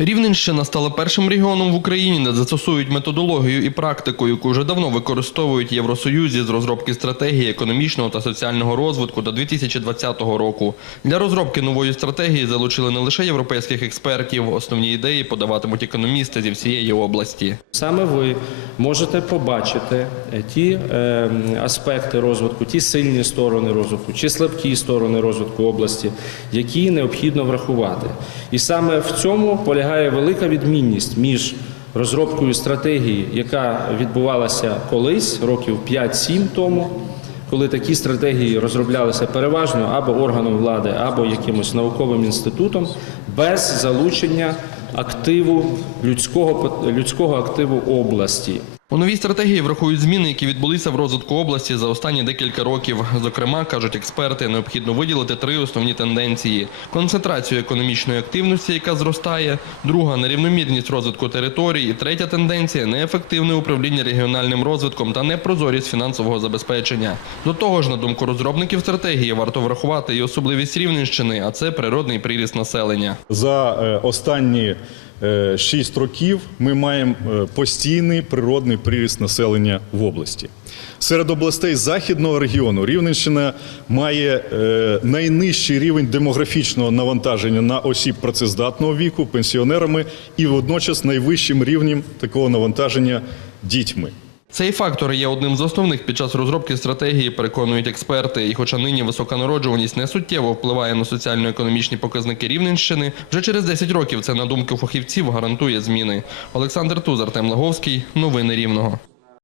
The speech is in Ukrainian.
Рівненщина стала першим регіоном в Україні, де застосують методологію і практику, яку вже давно використовують Євросоюзі з розробки стратегії економічного та соціального розвитку до 2020 року. Для розробки нової стратегії залучили не лише європейських експертів. Основні ідеї подаватимуть економісти зі всієї області. Саме ви можете побачити е, ті е, аспекти розвитку, ті сильні сторони розвитку, чи слабкі сторони розвитку області, які необхідно врахувати. І саме в цьому полягає велика відмінність між розробкою стратегії, яка відбувалася колись, років 5-7 тому. Коли такі стратегії розроблялися переважно або органом влади, або якимось науковим інститутом, без залучення активу людського людського активу області. У новій стратегії врахують зміни, які відбулися в розвитку області за останні декілька років. Зокрема, кажуть експерти, необхідно виділити три основні тенденції: концентрацію економічної активності, яка зростає, друга нерівномірність розвитку територій, і третя тенденція неефективне управління регіональним розвитком та непрозорість фінансового забезпечення. До того ж, на думку розробників стратегії, варто врахувати і особливість Рівненщини, а це природний приріст населення. За е, останні е, шість років ми маємо е, постійний природний приріст населення в області. Серед областей західного регіону Рівненщина має е, найнижчий рівень демографічного навантаження на осіб працездатного віку, пенсіонерами і водночас найвищим рівнем такого навантаження дітьми. Цей фактор є одним з основних під час розробки стратегії, переконують експерти. І хоча нині висока народжуваність не суттєво впливає на соціально-економічні показники Рівненщини, вже через 10 років це, на думку фахівців, гарантує зміни. Олександр Туз, Артем Лаговський. Новини Рівного.